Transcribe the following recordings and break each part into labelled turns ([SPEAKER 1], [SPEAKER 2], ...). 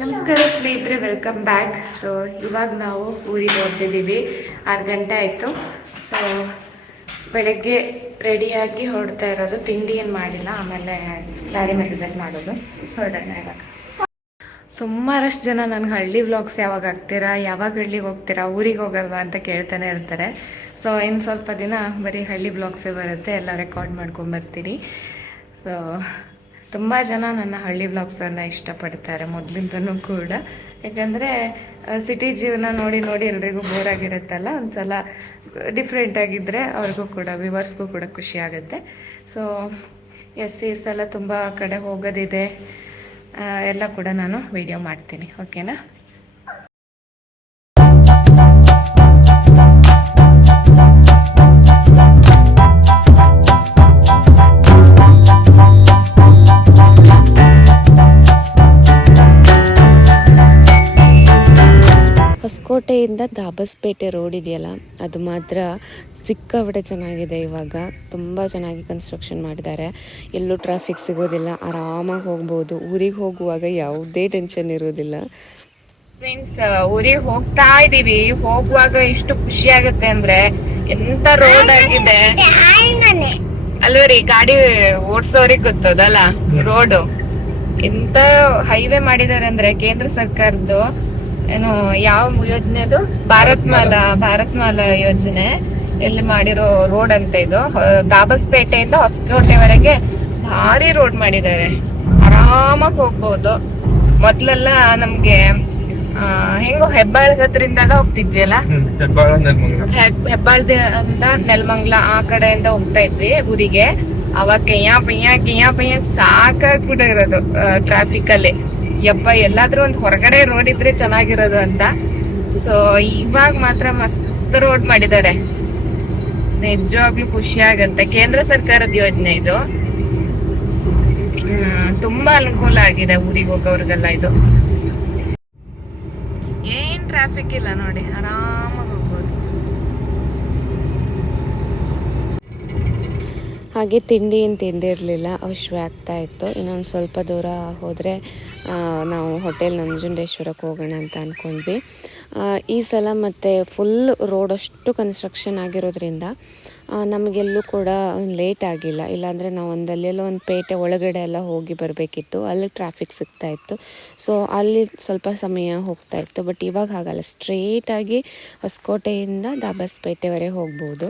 [SPEAKER 1] ನಮಸ್ಕಾರ ಸ್ನೇಹಿತರೆ welcome back so ಇವಾಗ ನಾವು ಊರಿಗೆ ಹೋಗ್ತಿದ್ದೀವಿ ಆರು ಗಂಟೆ ಆಯಿತು. ಸೊ ಬೆಳಗ್ಗೆ ರೆಡಿಯಾಗಿ ಹೊರಡ್ತಾ ಇರೋದು. ತಿಂಡಿ ಏನು ಮಾಡಿಲ್ಲ, ಆಮೇಲೆ ಲಾರಿ ಮಧ್ಯದಲ್ಲಿ ಮಾಡೋದು. ಹೊರಡೋಣ ಇವಾಗ. ಸುಮಾರಷ್ಟು ಜನ ನನಗೆ ಹಳ್ಳಿ ವ್ಲಾಗ್ಸ್ ಯಾವಾಗ ಆಗ್ತೀರಾ ಯಾವಾಗ ಹಳ್ಳಿಗೆ ಹೋಗ್ತೀರಾ, ಊರಿಗೆ ಹೋಗಲ್ವಾ ಅಂತ ಕೇಳ್ತಾನೆ ಇರ್ತಾರೆ. ಸೊ ಇನ್ನು ಸ್ವಲ್ಪ ದಿನ ಬರೀ ಹಳ್ಳಿ ವ್ಲಾಗ್ಸೇ ಬರುತ್ತೆ. ಎಲ್ಲ ರೆಕಾರ್ಡ್ ಮಾಡ್ಕೊಂಬರ್ತೀನಿ ಸೊ ತುಂಬ ಜನ ನನ್ನ ಹಳ್ಳಿ ವ್ಲಾಗ್ಸನ್ನು ಇಷ್ಟಪಡ್ತಾರೆ ಮೊದಲಿಂದನೂ ಕೂಡ. ಯಾಕಂದರೆ ಸಿಟಿ ಜೀವನ ನೋಡಿ ನೋಡಿ ಎಲ್ರಿಗೂ ಬೋರ್ ಆಗಿರುತ್ತಲ್ಲ, ಒಂದ್ಸಲ ಡಿಫ್ರೆಂಟ್ ಆಗಿದ್ದರೆ ಅವ್ರಿಗೂ ಕೂಡ ವಿವರ್ಸ್ಗೂ ಕೂಡ ಖುಷಿ ಆಗುತ್ತೆ. ಸೊ ಎಸ್ ಈ ಸಲ ತುಂಬ ಕಡೆ ಹೋಗೋದಿದೆ. ಎಲ್ಲ ಕೂಡ ನಾನು ವಿಡಿಯೋ ಮಾಡ್ತೀನಿ ಓಕೆನಾ ಹೊಸಕೋಟೆಯಿಂದ ದಾಬಸ್ಪೇಟೆ ರೋಡ್ ಇದೆಯಲ್ಲ ಅದು ಮಾತ್ರ ಸಿಕ್ಕಾಬಿಟ್ಟೆ ಚೆನ್ನಾಗಿದೆ ಇವಾಗ. ತುಂಬ ಚೆನ್ನಾಗಿ ಕನ್ಸ್ಟ್ರಕ್ಷನ್ ಮಾಡಿದ್ದಾರೆ. ಎಲ್ಲೂ ಟ್ರಾಫಿಕ್ ಸಿಗೋದಿಲ್ಲ ಆರಾಮಾಗಿ ಹೋಗ್ಬೋದು. ಊರಿಗೆ ಹೋಗುವಾಗ ಯಾವುದೇ ಟೆನ್ಷನ್ ಇರೋದಿಲ್ಲ. ಫ್ರೆಂಡ್ಸ್ ಊರಿಗೆ ಹೋಗ್ತಾ ಇದೀವಿ. ಹೋಗುವಾಗ ಎಷ್ಟು ಖುಷಿ ಆಗುತ್ತೆ ಅಂದ್ರೆ ಎಂತ ರೋಡ್ ಆಗಿದೆ? ಅಲ್ವರಿ ಗಾಡಿ ಓಡಿಸೋರಿಗೆ ಗೊತ್ತದಲ್ಲ? ರೋಡ್ ಎಂತ ಹೈವೇ ಮಾಡಿದಾರೆ ಅಂದ್ರೆ ಕೇಂದ್ರ ಸರ್ಕಾರದ್ದು ಏನು ಯಾವ ಯೋಜನೆದು ಭಾರತ್ ಮಾಲಾ ಭಾರತ್ ಮಾಲಾ ಯೋಜನೆ. ಇಲ್ಲಿ ಮಾಡಿರೋ ರೋಡ್ ಅಂತ ಇದು. ದಾಬಸ್ಪೇಟೆಯಿಂದ ಹೊಸಕೋಟೆವರೆಗೆ ಭಾರಿ ರೋಡ್ ಮಾಡಿದ್ದಾರೆ. ಆರಾಮಾಗಿ ಹೋಗ್ಬೋದು. ಮೊದ್ಲೆಲ್ಲ ನಮ್ಗೆ ಆ, ಹೆಂಗೋ ಹೆಬ್ಬಾಳ ಹತ್ರದಿಂದೆಲ್ಲ ಹೋಗ್ತಿದ್ವಿ ಅಲ್ಲ ಹೆಬ್ಬಾಳದಿಂದ ನೆಲಮಂಗ್ಲ ಆ ಕಡೆಯಿಂದ ಹೋಗ್ತಾ ಇದ್ವಿ ಊರಿಗೆ. ಅವಾಗ ಕೆಯ್ಯ ಪಯ್ಯ ಕೆಯ್ಯ ಪಯ್ಯ ಸಾಕಾಗ್ಬಿಟ್ಟಿರೋದು ಟ್ರಾಫಿಕ್ ಅಲ್ಲಿ. ಯಪ್ಪ, ಎಲ್ಲಾದ್ರೂ ಒಂದು ಹೊರಗಡೆ ರೋಡ್ ಇದ್ರೆ ಚೆನ್ನಾಗಿರೋದು ಅಂತ. ಸೊ ಇವಾಗ ಮಾತ್ರ ಮಸ್ತ್ ರೋಡ್ ಮಾಡಿದ್ದಾರೆ. ನಿಜವಾಗ್ಲೂ ಖುಷಿ ಆಗತ್ತೆ. ಕೇಂದ್ರ ಸರ್ಕಾರದ ಯೋಜನೆ ಇದು. ತುಂಬಾ ಅನುಕೂಲ ಆಗಿದೆ ಊರಿಗೆ ಹೋಗೋರ್ಗೆಲ್ಲ ಇದು. ಏನ್ ಟ್ರಾಫಿಕ್ ಇಲ್ಲ ನೋಡಿ, ಆರಾಮಾಗಿ ಹೋಗ್ಬೋದು. ಹಾಗೆ ತಿಂಡಿ ಏನು ತಿಂದಿರಲಿಲ್ಲ ಅವಶ್ಯ ಆಗ್ತಾ ಇತ್ತು. ಇನ್ನೊಂದು ಸ್ವಲ್ಪ ದೂರ ಹೋದರೆ ನಾವು ಹೋಟೆಲ್ ನಂಜುಂಡೇಶ್ವರಕ್ಕೆ ಹೋಗೋಣ ಅಂತ ಅಂದ್ಕೊಂಡ್ವಿ ಈ ಸಲ ಮತ್ತು ಫುಲ್ ರೋಡ್ ಅಷ್ಟು ಕನ್ಸ್ಟ್ರಕ್ಷನ್ ಆಗಿರೋದ್ರಿಂದ ನಮಗೆಲ್ಲೂ ಕೂಡ ಲೇಟ್ ಆಗಿಲ್ಲ. ಇಲ್ಲಾಂದರೆ ನಾವು ಒಂದು ಅಲ್ಲೆಲ್ಲೋ ಒಂದು ಪೇಟೆ ಒಳಗಡೆ ಎಲ್ಲ ಹೋಗಿ ಬರಬೇಕಿತ್ತು. ಅಲ್ಲಿ ಟ್ರಾಫಿಕ್ ಸಿಗ್ತಾ ಇತ್ತು. ಸೊ ಅಲ್ಲಿ ಸ್ವಲ್ಪ ಸಮಯ ಹೋಗ್ತಾ ಇತ್ತು. ಬಟ್ ಇವಾಗ ಹಾಗಲ್ಲ. ಸ್ಟ್ರೇಟಾಗಿ ಹೊಸಕೋಟೆಯಿಂದ ದಾಬಸ್ಪೇಟೆವರೆಗೆ ಹೋಗ್ಬೋದು.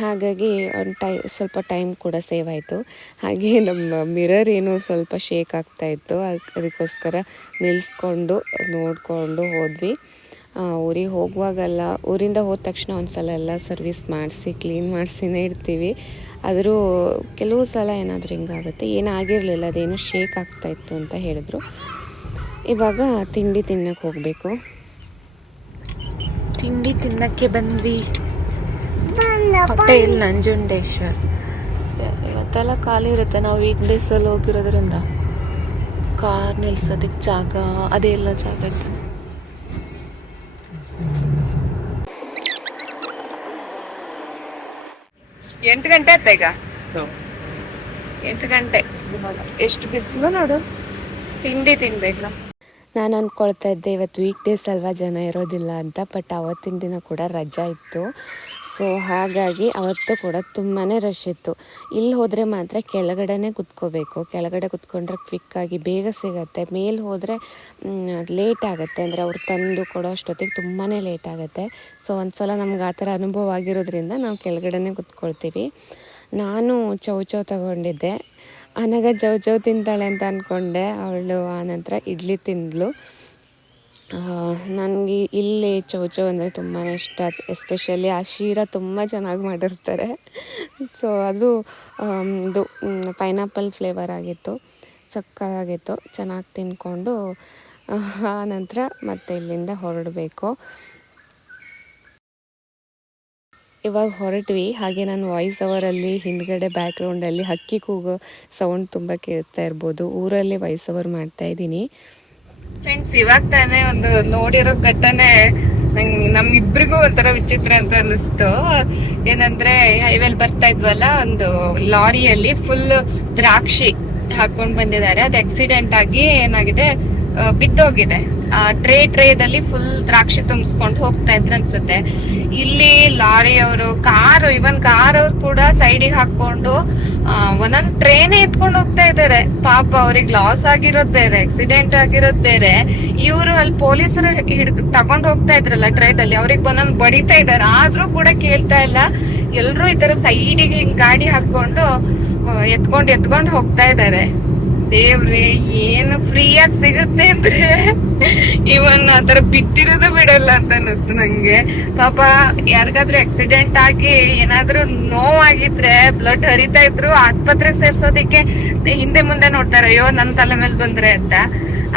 [SPEAKER 1] ಹಾಗಾಗಿ ಒಂದು ಟೈ, ಸ್ವಲ್ಪ ಟೈಮ್ ಕೂಡ ಸೇವ್ ಆಯಿತು. ಹಾಗೆ ನಮ್ಮ ಮಿರರ್ ಏನೋ ಸ್ವಲ್ಪ ಶೇಕ್ ಆಗ್ತಾ ಇತ್ತು. ಅದಕ್ಕೋಸ್ಕರ ನಿಲ್ಲಿಸ್ಕೊಂಡು ನೋಡಿಕೊಂಡು ಹೋದ್ವಿ. ಊರಿಗೆ ಹೋಗುವಾಗೆಲ್ಲ. ಊರಿಂದ ಹೋದ ತಕ್ಷಣ ಒಂದು ಸಲ ಎಲ್ಲ ಸರ್ವಿಸ್ ಮಾಡಿಸಿ ಕ್ಲೀನ್ ಮಾಡಿಸಿನೇ ಇರ್ತೀವಿ. ಆದರೂ ಕೆಲವು ಸಲ ಏನಾದರೂ ಹಿಂಗಾಗುತ್ತೆ. ಏನಾಗಿರಲಿಲ್ಲ ಅದೇನು ಶೇಕ್ ಆಗ್ತಾ ಇತ್ತು ಅಂತ ಹೇಳಿದ್ರು. ಇವಾಗ ತಿಂಡಿ ತಿನ್ನಕ್ಕೆ ಹೋಗಬೇಕು. ತಿಂಡಿ ತಿನ್ನಕ್ಕೆ ಬಂದ್ವಿ. ಹೋಟೆಲ್ ನಂಜುಂಡೇಶ್ವರ್. ಇವತ್ತೆಲ್ಲ ಖಾಲಿ ಇರುತ್ತೆ. ನಾವು ವೀಕ್ ಡೇಸಲ್ಲಿ ಹೋಗಿರೋದ್ರಿಂದ. ಕಾರ್ ನಿಲ್ಸೋದಕ್ಕೆ ಜಾಗ ಅದೆಲ್ಲ ಜಾಗ ಇತ್ತು. ಎಂಟು ಗಂಟೆ ಆಯ್ತಾ ಈಗ? ಎಂಟು ಗಂಟೆ. ಎಷ್ಟು ಬಿಸಿಲು ನೋಡು. ತಿಂಡಿ ತಿನ್ಬೇಕು. ನಾವು ನಾನು ಅಂದ್ಕೊಳ್ತಾ ಇದ್ದೆ ಇವತ್ತು ವೀಕ್ ಡೇಸ್ ಅಲ್ವಾ ಜನ ಇರೋದಿಲ್ಲ ಅಂತ ಬಟ್ ಅವತ್ತಿನ ದಿನ ಕೂಡ ರಜಾ ಇತ್ತು. ಸೊ ಹಾಗಾಗಿ ಅವತ್ತು ಕೂಡ ತುಂಬಾ ರಶ್ ಇತ್ತು. ಇಲ್ಲಿ ಹೋದರೆ ಮಾತ್ರ ಕೆಳಗಡೆನೇ ಕುತ್ಕೋಬೇಕು. ಕೆಳಗಡೆ ಕುತ್ಕೊಂಡ್ರೆ ಕ್ವಿಕ್ಕಾಗಿ ಬೇಗ ಸಿಗತ್ತೆ. ಮೇಲೆ ಹೋದರೆ ಲೇಟ್ ಆಗುತ್ತೆ. ಅಂದರೆ ಅವ್ರು ತಂದು ಕೊಡೋ ಅಷ್ಟೊತ್ತಿಗೆ ತುಂಬಾ ಲೇಟ್ ಆಗುತ್ತೆ. ಸೊ ಒಂದು ಸಲ ನಮ್ಗೆ ಆ ಥರ ಅನುಭವ ಆಗಿರೋದ್ರಿಂದ ನಾವು ಕೆಳಗಡೆನೇ ಕುತ್ಕೊಳ್ತೀವಿ. ನಾನು ಚೌ ಚೌ ತಗೊಂಡಿದ್ದೆ. ಅನಗ ಜೌ ಚೌ ತಿಂತಾಳೆ ಅಂತ ಅಂದ್ಕೊಂಡೆ ಅವಳು ಆನಂತರ ಇಡ್ಲಿ ತಿಂದಳು ನನಗೆ ಇಲ್ಲಿ ಚೌಚೌ ಅಂದರೆ ತುಂಬಾ ಇಷ್ಟ ಎಸ್ಪೆಷಲಿ ಆ ಶೀರ ತುಂಬ ಚೆನ್ನಾಗಿ ಮಾಡಿರ್ತಾರೆ. ಸೊ ಅದು ಇದು ಪೈನಾಪಲ್ ಫ್ಲೇವರ್ ಆಗಿತ್ತು, ಸಕ್ಕತ್ತಾಗಿತ್ತು, ಚೆನ್ನಾಗಿ ತಿಂದ್ಕೊಂಡು ಆ ನಂತರ ಮತ್ತೆ ಇಲ್ಲಿಂದ ಹೊರಡಬೇಕು. ಇವಾಗ ಹೊರಟ್ವಿ, ಹಾಗೆ ನಾನು ವಾಯ್ಸ್ ಅವರಲ್ಲಿ ಹಿಂದ್ಗಡೆ ಬ್ಯಾಕ್ಗ್ರೌಂಡಲ್ಲಿ ಹಕ್ಕಿ ಕೂಗೋ ಸೌಂಡ್ ತುಂಬ ಕೇಳ್ತಾ ಇರ್ಬೋದು. ಊರಲ್ಲಿ ವಾಯ್ಸ್ ಅವರ್ ಮಾಡ್ತಾ ಇದ್ದೀನಿ. ಫ್ರೆಂಡ್ಸ್ ಇವಾಗ ತಾನೇ ಒಂದು ನೋಡಿರೋ ಘಟನೆ ನಂಗೆ ನಮ್ಗಿಬ್ರಿಗೂ ಒಂಥರ ವಿಚಿತ್ರ ಅಂತ ಅನಿಸ್ತು. ಏನಂದ್ರೆ, ಹೈವೇಲ್ ಬರ್ತಾ ಇದ್ವಲ್ಲ, ಒಂದು ಲಾರಿಯಲ್ಲಿ ಫುಲ್ ದ್ರಾಕ್ಷಿ ಹಾಕೊಂಡ್ ಬಂದಿದ್ದಾರೆ. ಅದು ಆಕ್ಸಿಡೆಂಟ್ ಆಗಿ ಏನಾಗಿದೆ ಬಿದ್ದೋಗಿದೆ. ಟ್ರೇ ಟ್ರೇದಲ್ಲಿ ಫುಲ್ ದ್ರಾಕ್ಷಿ ತುಂಬಿಸ್ಕೊಂಡು ಹೋಗ್ತಾ ಇದ್ರು ಅನ್ಸುತ್ತೆ. ಇಲ್ಲಿ ಲಾರಿ ಅವರು, ಕಾರು ಇವನ್ ಕಾರ್ ಅವ್ರು ಕೂಡ ಸೈಡಿಗೆ ಹಾಕೊಂಡು ಒಂದೊಂದು ಟ್ರೇನೇ ಎತ್ಕೊಂಡು ಹೋಗ್ತಾ ಇದ್ದಾರೆ. ಪಾಪ ಅವ್ರಿಗೆ ಲಾಸ್ ಆಗಿರೋದ್ ಬೇರೆ ಆಕ್ಸಿಡೆಂಟ್ ಆಗಿರೋದ್ ಬೇರೆ. ಇವರು ಅಲ್ಲಿ ಪೊಲೀಸರು ಹಿಡ್ ತಗೊಂಡ್ ಹೋಗ್ತಾ ಇದ್ರಲ್ಲ ಟ್ರೇದಲ್ಲಿ, ಅವ್ರಿಗೆ ಒಂದೊಂದ್ ಬಡಿತಾ ಇದಾರೆ ಆದ್ರೂ ಕೂಡ ಕೇಳ್ತಾ ಇಲ್ಲ. ಎಲ್ರು ಈ ತರ ಸೈಡಿಗೆ ಹಿಂಗ್ ಗಾಡಿ ಹಾಕೊಂಡು ಎತ್ಕೊಂಡು ಎತ್ಕೊಂಡು ಹೋಗ್ತಾ ಇದಾರೆ ದೇವ್ರೆ, ಏನು ಫ್ರೀಯಾಗಿ ಸಿಗುತ್ತೆ ಅಂದ್ರೆ ಇವನ್ ಆತರ ಬಿದ್ದಿರೋದು ಬಿಡಲ್ಲ ಅಂತ ಅನಿಸ್ತು ನಂಗೆ. ಪಾಪ ಯಾರಿಗಾದ್ರೂ ಆಕ್ಸಿಡೆಂಟ್ ಆಗಿ ಏನಾದ್ರೂ ನೋವಾಗಿದ್ರೆ ಬ್ಲಡ್ ಹರಿತಾ ಇದ್ರು, ಆಸ್ಪತ್ರೆ ಸೇರ್ಸೋದಿಕ್ಕೆ ಹಿಂದೆ ಮುಂದೆ ನೋಡ್ತಾರೆ, ಅಯ್ಯೋ, ನನ್ ತಲೆ ಮೇಲೆ ಬಂದ್ರೆ ಅಂತ.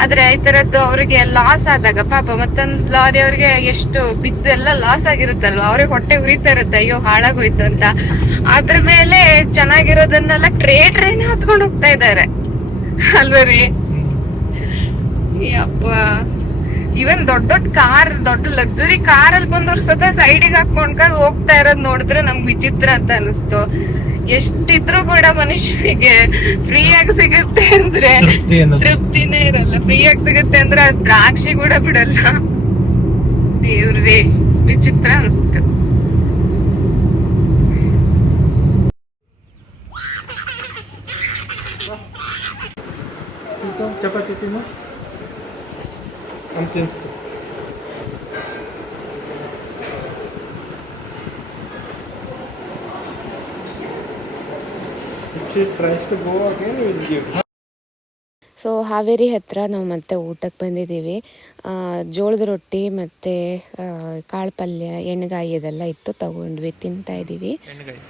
[SPEAKER 1] ಆದ್ರೆ ಈ ತರದ್ದು ಅವ್ರಿಗೆ ಲಾಸ್ ಆದಾಗ, ಪಾಪ ಮತ್ತೊಂದ್ ಲಾರಿ ಅವ್ರಿಗೆ ಎಷ್ಟು ಬಿದ್ದೆಲ್ಲ ಲಾಸ್ ಆಗಿರುತ್ತಲ್ವ? ಅವ್ರಿಗೆ ಹೊಟ್ಟೆ ಉರಿತಾ ಇರುತ್ತೆ, ಅಯ್ಯೋ, ಹಾಳಾಗೋಯ್ತು ಅಂತ. ಅದ್ರ ಮೇಲೆ ಚೆನ್ನಾಗಿರೋದನ್ನೆಲ್ಲ ಟ್ರೇ ಟ್ರೇನ್ ಹೊತ್ಕೊಂಡು ಹೋಗ್ತಾ ಇದ್ದಾರೆ. ಅಲ್ವಾ ರೀ? ಅಪ್ಪ. ಇವನ್ ದೊಡ್ಡ ದೊಡ್ಡ ಕಾರ್ ದೊಡ್ಡ ಲಕ್ಸುರಿ ಕಾರ್ ಅಲ್ಲಿ ಬಂದವ್ರು ಸತ ಸೈಡಿಗೆ ಹಾಕೊಂಡ್ಕ ಹೋಗ್ತಾ ಇರೋದ್ ನೋಡಿದ್ರೆ ನಮ್ಗೆ ವಿಚಿತ್ರ ಅಂತ ಅನಿಸ್ತು. ಎಷ್ಟಿದ್ರು ಕೂಡ ಮನುಷ್ಯನಿಗೆ ಫ್ರೀ ಆಗಿ ಸಿಗುತ್ತೆ ಅಂದ್ರೆ. ತೃಪ್ತಿನೇ ಇರಲ್ಲ. ಫ್ರೀ ಆಗಿ ಸಿಗುತ್ತೆ ಅಂದ್ರೆ ಅದ್ ದ್ರಾಕ್ಷಿ ಕೂಡ ಬಿಡಲ್ಲ. ದೇವ್ರಿ ವಿಚಿತ್ರ ಅನಿಸ್ತು.
[SPEAKER 2] ತಿಂತು ಚಪಾತಿ ತಿನ್ನು ಅಂತ ತಿನ್ನಿಸ್ತು we
[SPEAKER 1] ಸೊ ಹಾವೇರಿ ಹತ್ರ ನಾವು ಮತ್ತೆ ಊಟಕ್ಕೆ ಬಂದಿದ್ದೀವಿ. ಜೋಳದ ರೊಟ್ಟಿ ಮತ್ತು ಕಾಳು ಪಲ್ಯ ಎಣ್ಣೆಗಾಯಿ ಇದೆಲ್ಲ ಇತ್ತು ತಗೊಂಡ್ವಿ ತಿಂತಾ ಇದ್ದೀವಿ.
[SPEAKER 2] ಎಣ್ಣೆಗಾಯಿ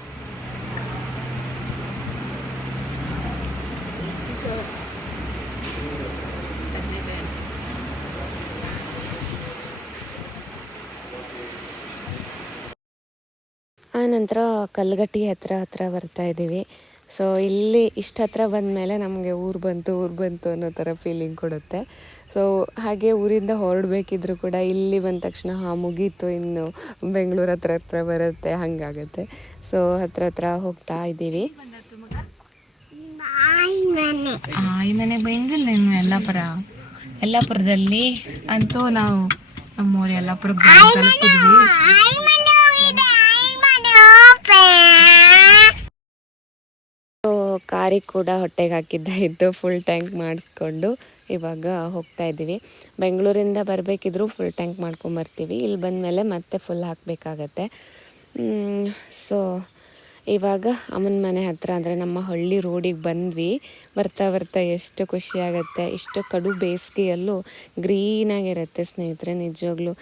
[SPEAKER 1] ನಂತರ ಕಲ್ಗಟ್ಟಿ ಹತ್ರ ಹತ್ರ ಬರ್ತಾ ಇದ್ದೀವಿ. ಸೊ ಇಲ್ಲಿ ಇಷ್ಟು ಹತ್ರ ಬಂದಮೇಲೆ ನಮಗೆ ಊರು ಬಂತು ಊರು ಬಂತು ಅನ್ನೋ ಥರ ಫೀಲಿಂಗ್ ಕೊಡುತ್ತೆ. ಸೊ ಹಾಗೆ ಊರಿಂದ ಹೊರಡಬೇಕಿದ್ರು ಕೂಡ ಇಲ್ಲಿ ಬಂದ ತಕ್ಷಣ ಹಾ ಮುಗೀತು ಇನ್ನು ಬೆಂಗಳೂರು ಹತ್ರ ಹತ್ರ ಬರುತ್ತೆ ಹಾಗಾಗತ್ತೆ. ಸೊ ಹತ್ರ ಹತ್ರ ಹೋಗ್ತಾ ಇದ್ದೀವಿ. ಈ ಮನೆ. ಬಂದಿಲ್ಲ ಇನ್ನು ಯಲ್ಲಾಪುರ. ಯಲ್ಲಾಪುರದಲ್ಲಿ ಅಂತೂ ನಾವು ನಮ್ಮೂರು ಯಲ್ಲಾಪುರ ತಲುಪಿದ್ವಿ ಸೊ ಕಾರಿಗೆ ಕೂಡ ಹೊಟ್ಟೆಗೆ ಹಾಕಿದ್ದ ಇದ್ದು ಫುಲ್ ಟ್ಯಾಂಕ್ ಮಾಡಿಸ್ಕೊಂಡು ಇವಾಗ ಹೋಗ್ತಾ ಇದ್ದೀವಿ. ಬೆಂಗಳೂರಿಂದ ಬರಬೇಕಿದ್ರು ಫುಲ್ ಟ್ಯಾಂಕ್ ಮಾಡ್ಕೊಂಬರ್ತೀವಿ. ಇಲ್ಲಿ ಬಂದಮೇಲೆ ಮತ್ತೆ ಫುಲ್ ಹಾಕಬೇಕಾಗತ್ತೆ. ಸೊ ಇವಾಗ ಅಮ್ಮನ ಮನೆ ಹತ್ರ ಅಂದರೆ ನಮ್ಮ ಹಳ್ಳಿ ರೋಡಿಗೆ ಬಂದ್ವಿ. ಬರ್ತಾ ಬರ್ತಾ ಎಷ್ಟು ಖುಷಿ ಆಗುತ್ತೆ. ಇಷ್ಟು ಕಡು ಬೇಸಿಗೆಯಲ್ಲೂ ಗ್ರೀನಾಗಿರುತ್ತೆ ಸ್ನೇಹಿತರೆ, ನಿಜವಾಗ್ಲೂ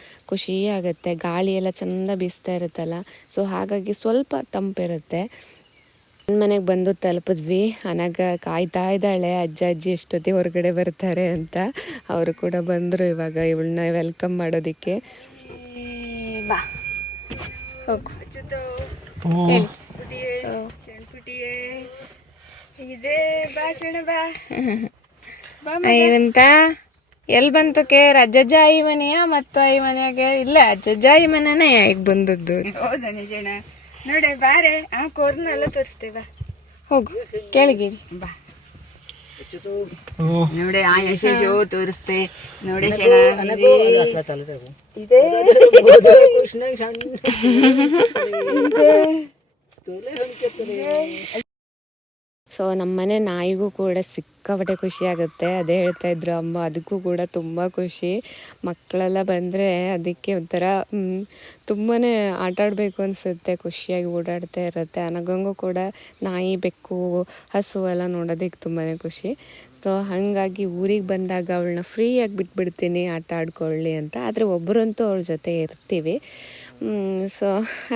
[SPEAKER 1] ಗಾಳಿ ಎಲ್ಲ ಚೆಂದ ಬೀಸ್ತಾ ಇರುತ್ತಲ್ಲ. ಸೊ ಹಾಗಾಗಿ ಸ್ವಲ್ಪ ತಂಪಿರುತ್ತೆ. ಮನೆಗೆ ಬಂದು ತಲುಪಿದ್ವಿ. ಅನಗ ಕಾಯ್ತಾ ಇದ್ದಾಳೆ ಅಜ್ಜ ಅಜ್ಜಿ ಎಷ್ಟೊತ್ತಿ ಹೊರಗಡೆ ಬರ್ತಾರೆ ಅಂತ. ಅವರು ಕೂಡ ಬಂದರು ಇವಾಗ ಇವಳನ್ನ ವೆಲ್ಕಮ್ ಮಾಡೋದಕ್ಕೆ. ಬಾ. ಹೋಗು. ಇದೆ ಭಾಷಣ ಬಾ ಇವಂತ ಎಲ್ಲಿ ಬಂತು ಕೇರ್ ಅಜ್ಜಜ್ಜ ಐ ಮನೆಯ ಮತ್ತು ಐ ಮನೆಯಾಗೆ ಇಲ್ಲ ಅಜ್ಜಜ್ಜ ಐ ಮನೆನೇ ಈಗ ಬಂದದ್ದು.
[SPEAKER 3] ಹೌದಾ ನಿಜಣ್ಣ ನೋಡೆ ಬಾರೆ ಆ ಕೋರ್ನೆಲ್ಲ ತೋರಿಸ್ತೇವ
[SPEAKER 1] ಹೋಗು ಕೆಳಗೆ
[SPEAKER 3] ಬಾ.
[SPEAKER 2] ಓ
[SPEAKER 3] ನೋಡೆ ಆ ಯಶೋ ತೋರಿಸ್ತೆ. ನೋಡೆ ಶಣ ಇದೆ.
[SPEAKER 1] ಸೊ ನಮ್ಮನೆ ನಾಯಿಗೂ ಕೂಡ ಸಿಕ್ಕಾಪಟ್ಟೆ ಖುಷಿಯಾಗುತ್ತೆ ಅದೇ ಹೇಳ್ತಾ ಇದ್ರು ಅಮ್ಮ, ಅದಕ್ಕೂ ಕೂಡ ತುಂಬ ಖುಷಿ. ಮಕ್ಕಳೆಲ್ಲ ಬಂದರೆ ಅದಕ್ಕೆ ಒಂಥರ ತುಂಬಾ ತುಂಬಾನೇ ಆಟ ಆಡಬೇಕು ಅನಿಸುತ್ತೆ. ಖುಷಿಯಾಗಿ ಓಡಾಡ್ತಾ ಇರುತ್ತೆ. ಅನಗಂಗೂ ಕೂಡ ನಾಯಿ, ಬೆಕ್ಕು, ಹಸು ಎಲ್ಲ ನೋಡೋದಕ್ಕೆ ತುಂಬಾ ಖುಷಿ. ಸೊ ಹಾಗಾಗಿ ಊರಿಗೆ ಬಂದಾಗ ಅವಳನ್ನ ಫ್ರೀಯಾಗಿ ಬಿಟ್ಬಿಡ್ತೀನಿ, ಆಟ ಆಡ್ಕೊಳ್ಳಿ ಅಂತ. ಆದರೆ ಒಬ್ಬರಂತೂ ಅವ್ರ ಜೊತೆ ಇರ್ತೀವಿ. ಸೊ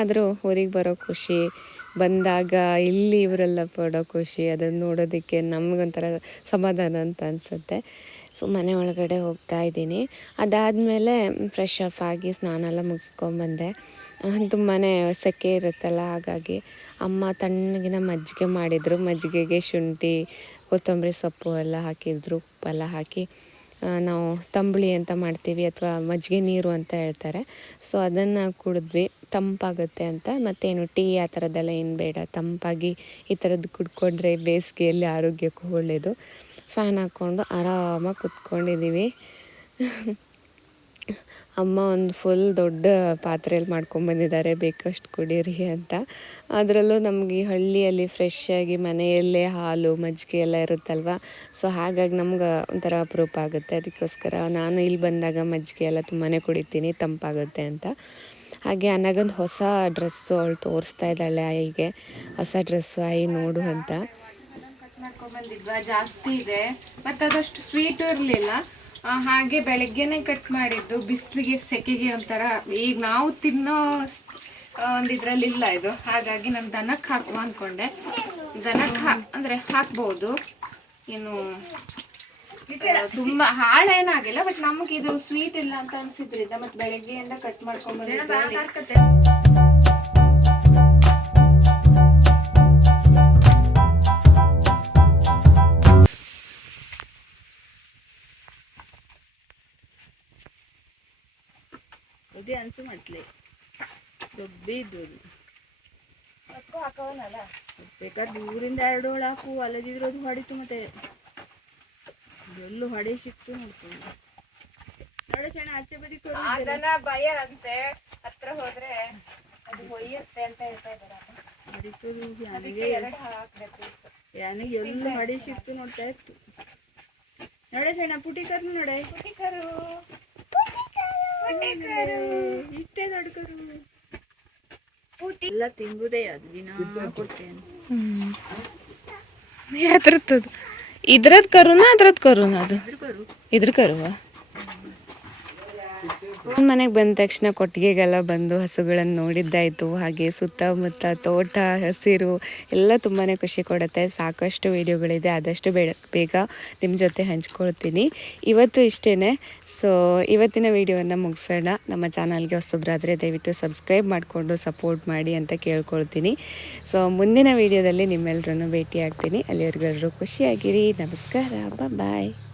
[SPEAKER 1] ಆದರೂ ಊರಿಗೆ ಬರೋ ಖುಷಿ ಬಂದಾಗ ಇಲ್ಲಿ ಇವರೆಲ್ಲ ಪಡೋ ಖುಷಿ, ಅದನ್ನು ನೋಡೋದಕ್ಕೆ ನಮಗೊಂಥರ ಸಮಾಧಾನ ಅಂತ ಅನಿಸುತ್ತೆ. ಸೊ ಮನೆ ಒಳಗಡೆ ಹೋಗ್ತಾ ಇದ್ದೀನಿ. ಅದಾದಮೇಲೆ ಫ್ರೆಶ್ ಅಪ್ ಆಗಿ ಸ್ನಾನ ಎಲ್ಲ ಮುಗಿಸ್ಕೊಂಬಂದೆ. ತುಂಬಾ ಸೆಕೆ ಇರುತ್ತಲ್ಲ, ಹಾಗಾಗಿ ಅಮ್ಮ ತಣ್ಣಗಿನ ಮಜ್ಜಿಗೆ ಮಾಡಿದರು. ಮಜ್ಜಿಗೆಗೆ ಶುಂಠಿ, ಕೊತ್ತಂಬರಿ ಸೊಪ್ಪು ಎಲ್ಲ ಹಾಕಿದ್ರು. ಉಪ್ಪೆಲ್ಲ ಹಾಕಿ ನಾವು ತಂಬುಳಿ ಅಂತ ಮಾಡ್ತೀವಿ, ಅಥವಾ ಮಜ್ಜಿಗೆ ನೀರು ಅಂತ ಹೇಳ್ತಾರೆ. ಸೊ ಅದನ್ನು ಕುಡಿದ್ವಿ. ತಂಪಾಗುತ್ತೆ ಅಂತ. ಮತ್ತೇನು ಟೀ ಆ ಥರದ್ದೆಲ್ಲ ಏನು ಬೇಡ. ತಂಪಾಗಿ ಈ ಥರದ್ದು ಕುಡ್ಕೊಂಡ್ರೆ ಬೇಸಿಗೆಯಲ್ಲಿ ಆರೋಗ್ಯಕ್ಕೂ ಒಳ್ಳೆಯದು ಫ್ಯಾನ್ ಹಾಕ್ಕೊಂಡು ಆರಾಮಾಗಿ ಕುತ್ಕೊಂಡಿದ್ದೀವಿ. ಅಮ್ಮ ಒಂದು ಫುಲ್ ದೊಡ್ಡ ಪಾತ್ರೆಯಲ್ಲಿ ಮಾಡ್ಕೊಂಬಂದಿದ್ದಾರೆ ಬೇಕಷ್ಟು ಕುಡೀರಿ ಅಂತ. ಅದರಲ್ಲೂ ನಮಗೆ ಹಳ್ಳಿಯಲ್ಲಿ ಫ್ರೆಶ್ ಆಗಿ ಮನೆಯಲ್ಲೇ ಹಾಲು, ಮಜ್ಜಿಗೆ ಎಲ್ಲ ಇರುತ್ತಲ್ವ? ಸೊ ಹಾಗಾಗಿ ನಮ್ಗೆ ಒಂಥರ ಅಪರೂಪ ಆಗುತ್ತೆ. ಅದಕ್ಕೋಸ್ಕರ ನಾನು ಇಲ್ಲಿ ಬಂದಾಗ ಮಜ್ಜಿಗೆ ಎಲ್ಲ ತುಂಬಾ ಕುಡಿತೀನಿ. ತಂಪಾಗುತ್ತೆ ಅಂತ. ಹಾಗೆ ಅನ್ನಗೊಂದು ಹೊಸ ಡ್ರೆಸ್ಸು ಅವಳು ತೋರಿಸ್ತಾ ಇದ್ದಾಳೆ ಆಯಿಗೆ. ಹೊಸ ಡ್ರೆಸ್ಸು ಆಯಿ ನೋಡು ಅಂತ. ಜಾಸ್ತಿ ಇದೆ. ಮತ್ತು ಅದಷ್ಟು ಸ್ವೀಟು ಇರಲಿಲ್ಲ. ಹಾಗೆ ಬೆಳಗ್ಗೆನೆ ಕಟ್ ಮಾಡಿದ್ದು. ಬಿಸಿಲಿಗೆ ಸೆಕೆಗೆ ಒಂಥರ ಈಗ ನಾವು ತಿನ್ನೋ ಒಂದು ಇದರಲ್ಲಿ ಇಲ್ಲ ಇದು. ಹಾಗಾಗಿ ನಾನು ದನಕ್ಕೆ ಹಾಕುವ ಅಂದ್ಕೊಂಡೆ ದನಕ್ಕೆ ಹಾ ಅಂದರೆ ಹಾಕ್ಬೋದು. ಆ, ತುಂಬಾ ಹಾಳೇನಾಗಿಲ್ಲ ಬಟ್ ನಮ್ಗೆ ಇದು ಸ್ವೀಟ್ ಇಲ್ಲ ಅಂತ ಅನ್ಸಿದ್ರಿಂದ ಮತ್ತೆ ಬೆಳಗ್ಗೆಯಿಂದ ಕಟ್ ಮಾಡ್ಕೊಂಡ್ಬಂದಿದ್ದು
[SPEAKER 3] ಅದೇ ಅನ್ಸು ಮಾಡ್ಲಿ ದೊಡ್ಡ ಇದ್ದು ಬೇಕಾದ್ರೆ ದೂರಿಂದ ಎರಡು ಹೋಳು ಹಾಕು ಅಲ್ಲದಿದ್ರೆ ಅದು ಹೊಡಿತು ಮತ್ತೆ. ಎಲ್ಲೂ ಹೊಡೆ ಸಿಕ್ತು ನೋಡ್ಕೊಂಡು. ನೋಡ ಸಣ್ಣ ಆಚೆ ಬದಿ
[SPEAKER 1] ಅದನ್ನ ಬಯ್ಯರಂತೆ ಹತ್ರ ಹೋದ್ರೆ ಅದು ಒಯ್ಯುತ್ತೆ ಅಂತ ಹೇಳ್ತಾ ಇದ್ದಾರೆ ಅದಕ್ಕೆ ಎರಡು ಹಾಕ್ಬೇಕು.
[SPEAKER 3] ಯಾನಿಗೆ ಎಲ್ಲೂ ಹೊಡೆ ಸಿಕ್ತು ನೋಡ್ತಾ ಇತ್ತು. ನೋಡೆ ಸಣ್ಣ ಪುಟಿಕರು ಕರ್ನು ಪುಟಿಕರು. ಇಷ್ಟೇ ದೊಡ್ಡ ಕರು ಎಲ್ಲ ತಿಂಬುದೇ ಅದು ದಿನ ಕೊಡ್ತೇನೆ
[SPEAKER 1] ಯಾತ್ರದ್ದು ಇದ್ರದ್ ಕರುನಾ ಅದ್ರದ್ ಕರುನಾ ಅದು? ಇದ್ರ ಕರುವ ಮನೆಗೆ ಬಂದ ತಕ್ಷಣ ಕೊಟ್ಟಿಗೆಗೆಲ್ಲ ಬಂದು ಹಸುಗಳನ್ನು ನೋಡಿದ್ದಾಯಿತು. ಹಾಗೆ ಸುತ್ತಮುತ್ತ ತೋಟ, ಹಸಿರು ಎಲ್ಲ ತುಂಬಾ ಖುಷಿ ಕೊಡುತ್ತೆ. ಸಾಕಷ್ಟು ವಿಡಿಯೋಗಳಿದೆ. ಆದಷ್ಟು ಬೇಗ ನಿಮ್ಮ ಜೊತೆ ಹಂಚ್ಕೊಳ್ತೀನಿ. ಇವತ್ತು ಇಷ್ಟೇ ಸೊ, ಇವತ್ತಿನ ವಿಡಿಯೋವನ್ನು ಮುಗಿಸೋಣ. ನಮ್ಮ ಚಾನಲ್ಗೆ ಹೊಸಬ್ರಾದರೆ ದಯವಿಟ್ಟು ಸಬ್ಸ್ಕ್ರೈಬ್ ಮಾಡಿಕೊಂಡು ಸಪೋರ್ಟ್ ಮಾಡಿ ಅಂತ ಕೇಳ್ಕೊಳ್ತೀನಿ. ಸೊ, ಮುಂದಿನ ವಿಡಿಯೋದಲ್ಲಿ ನಿಮ್ಮೆಲ್ಲರನ್ನು ಭೇಟಿ ಆಗ್ತೀನಿ ಅಲ್ಲಿವರೆಗೂ ಖುಷಿಯಾಗಿರಿ. ನಮಸ್ಕಾರ. ಬಾಯ್.